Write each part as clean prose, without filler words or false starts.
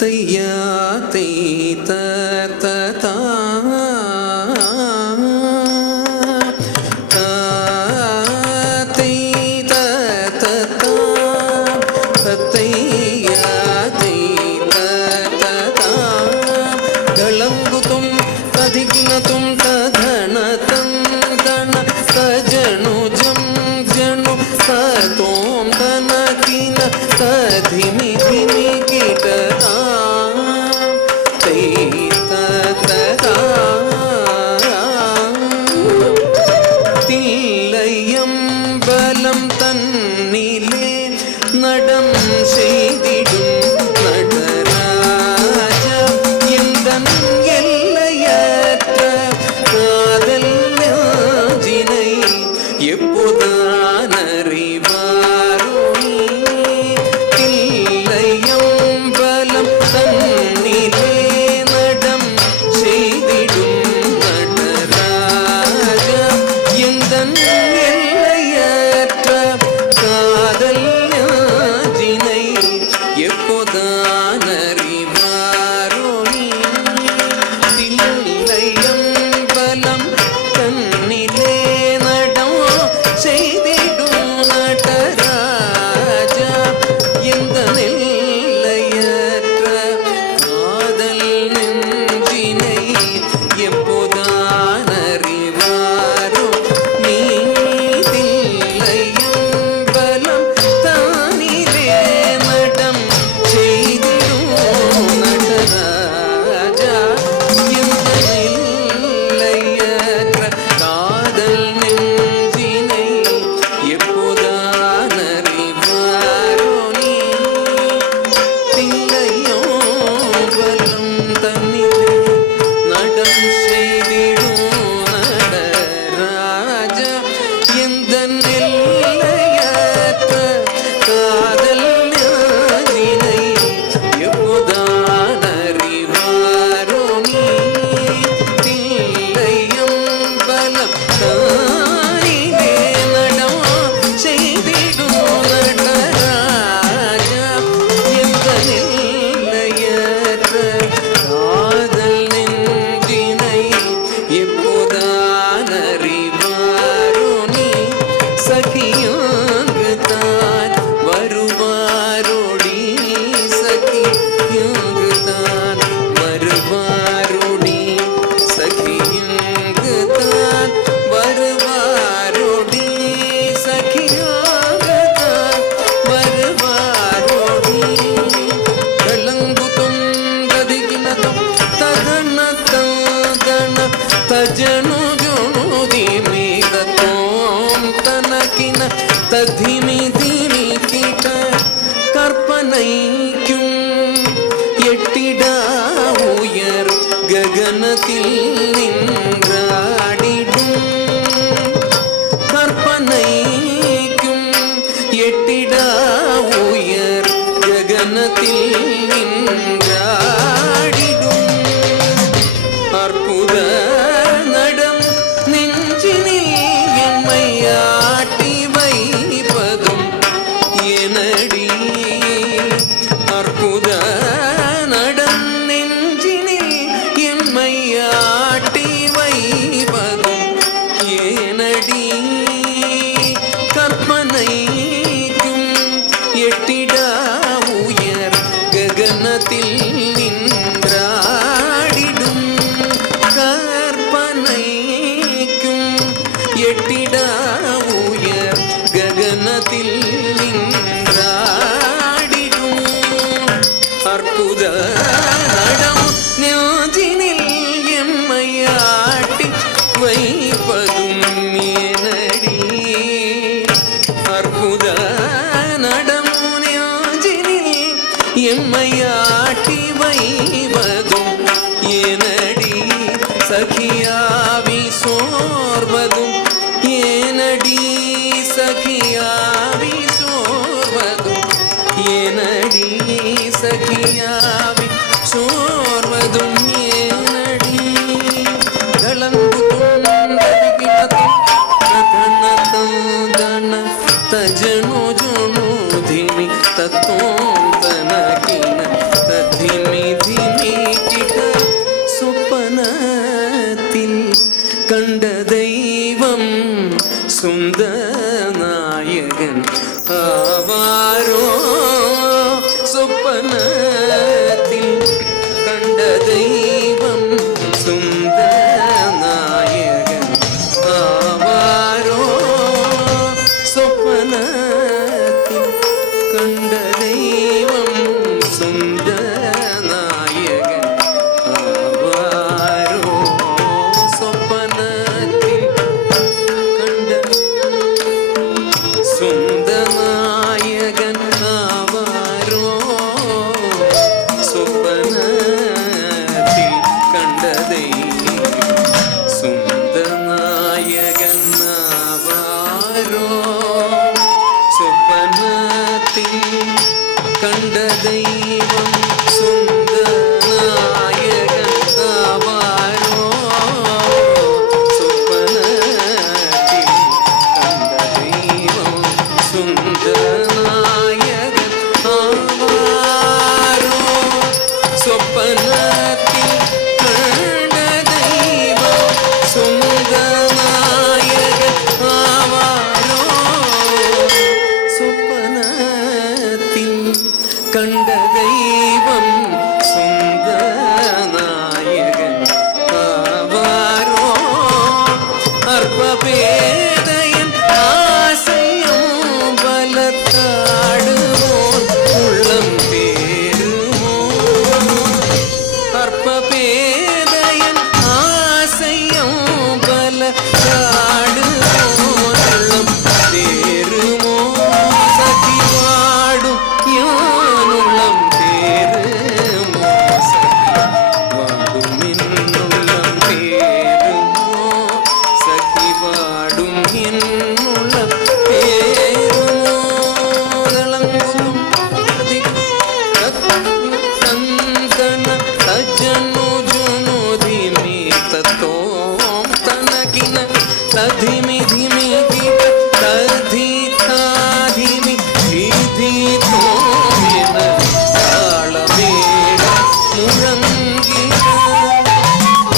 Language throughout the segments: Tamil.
ततया तैत तता तैत तता ततया तैत तता दलंगुतुम तदिग्नतुम तधनतं धन तजनुजं जनु ततों धनकिन तधिमि धिमि कीटता तैत तता तिल्लयं बलं तन्निले नडं செய்திடும் நடராஜா எந்தன் எல்லையற்ற காதல் ஞாஜினை எப்போதான் அறிவாரோ தில்லையம் பலம் தன்னிலே நடம் செய்திடும் நடராஜா எந்தன் எல்லையற்ற காதல் ஞாஜினை எப்போதான் அறிவாரோ தில்லையம் பலம் தன்னிலே நடம் செய்திடும் நடராஜா எந்தன் எல்லையற்ற காதல் நெஞ்சினை எப்போதான் அறிவாரோ நீ தில்லையம் பலம் தானிலே நடம் செய்திடும் நடராஜா எந்தன் எல்லையற்ற காதல் நெஞ்சினை எப்போதான் அறிவாரோ நீ தில்லையோ பலம் தன்னிலே நடம் செய்திடும் நடராஜா எந்தன் எல்லையற்ற காதல் ஞானினை எப்போதான் அறிவாரோ நீ தில்லையம் பலம் தானிலே நடம் செய்திடும் நடராஜா எந்தன் எல்லையற்ற காதல் நெஞ்சினை எப்போதான் அறிவாரோ நீ சகியாங்கு தான் வருவாரோடி சகியாங்கு தான் வருவாரோடி சகியாங்கு தான் வருவாரோடி சகியாங்கு தான் வருவாரோடி கலங்குதும் கதிகினதும் தகனதம் தன தஜனு ஜுனுதிமி தத்தோம் தனகின ததிமி திமி கிட்ட கற்பனைக்கும் எட்டிடா உயர் ககனத்தில் நின்றாடிடும் கற்பனைக்கும் எட்டிடா உயர் ககனத்தில் நின்றாடிடும் அற்புத நடம் நெஞ்சினில் எம்மையாட்டி வைப்பதும் எனடி அற்புத நடம் நெஞ்சினில் எம்மையாட்டி வைப்பதும் எனடி கற்பனைக்கும் எட்டிடா உயர் ககனத்தில் நின்றாடிடும் கற்பனைக்கும் எட்டிடா உயர் ககனத்தில் நின்றாடிடும் அற்புத நடம் ஞாஜினில் எம்மையாட்டி வைப்பதும் ஏனடி அற்புத நடம் ஞாஜினில் எம்மையாட்டி வைவதும் ஏனடி சகியாவி சோர்வதும் ஏனடி சகியாவி சோர்வதும் ஏனடி சகியாவி சோர்வதும் ஏனடி கலங்குதும் கதிகினதும் ததனதம் தன தஜனு ஜுனு धिमि तत्तों तनकिन तद्धिमि நாயகன் ஆவாரோ சொப்பனத்தில் கண்ட தெய்வம் சுந்தர நாயகன் ஆவாரோ சொப்பனத்தில் கண்ட தெய்வம் சுந்தர நாயகன் ஆவாரோ சொப்பனத்தில் கண்ட சுந்தரநாயகன் ஆவாரோ சொப்பனத்தில் கண்டதை சுந்தரநாயகன் ஆவாரோ சொப்பனத்தில் கண்ட தெய்வம் சுந்தரநாயகன் ஆவாரோ சொப்பனத்தில் கண்ட தெய்வம் சுந்தரநாயகன் ஆவாரோ சொப்பனத்தில் கண்ட தெய்வம் சுந்தரநாயகன் ஆவாரோ சொப்பனத்தில் கண்ட தெய்வம் சுந்தரநாயகன் ஆவாரோ அற்பபேதையன் ஆசையும் பலத்தாடுவோன் உள்ளம் பேருமோ அற்பபேதையன் ஆசையும் பலத்தாடுவோன் உள்ளம் பேருமோ சகி வாடும் யான் உள்ளம் பேருமோ சகி வாடும் என்னுள்ளம் பேருமோ சகி வாடும் என்னுள்ளம் பேருமோ தளங்கும் சந்தன சஜ்ஜனு ஜுனுதிமி தத்தோம் தனகின ததிமி ಧಿಮಿ கிட ததி தாதிமி ಧೀಧಿ தோமின தாளமேள முழங்கிட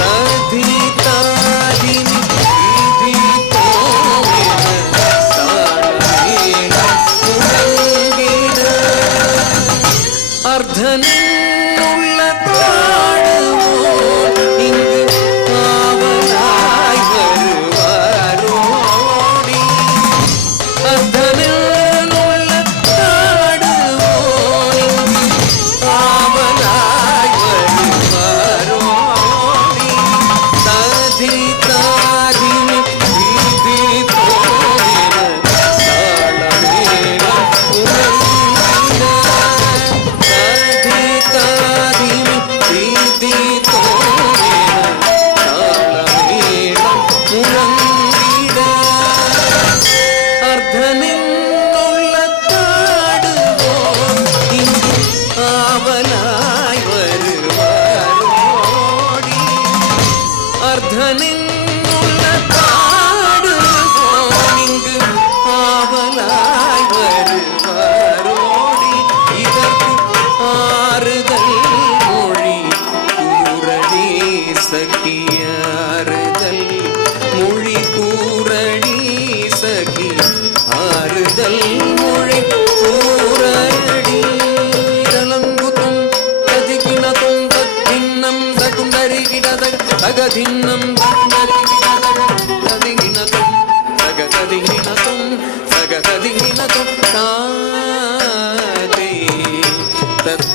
ததி தாதிமி ಧೀಧಿ தோமின தாளமேள முழங்கிட அர்த்தனுள்ள பாடுவோம் இங்கு ஆவலாய் வருவாரோடி அர்த்தனுள்ள பாடுவோம் இங்கு ஆவலாய் வருவாரோடி ததி தாதிமி ಧೀಧಿ தோமின தாளமேள முழங்கிட ததி தாதிமி ಧೀಧಿ தோமின தாளமேள முழங்கிட அர்த்தனுள்ள தாடுவோம் இங்கு ஆவலாய் வருவாரோடி அர்த்தனுள்ள தாடுவோம் இங்கு ஆவலாய் வருவாரோடி இதற்கு ஆறுதல் மொழி கூறடி சகியாறுதல் மொழி கூறடி சகி ஆறுதல் மொழி கூறடி தலங்குதும் கதிகினதும் தத்தின்னம் தகுந்தரிகிடதக தகதின்னம் தகுந்தரிகிடதக ததிகினதும் தகததிகினதும் தகததிகினதும் தாதே தத்த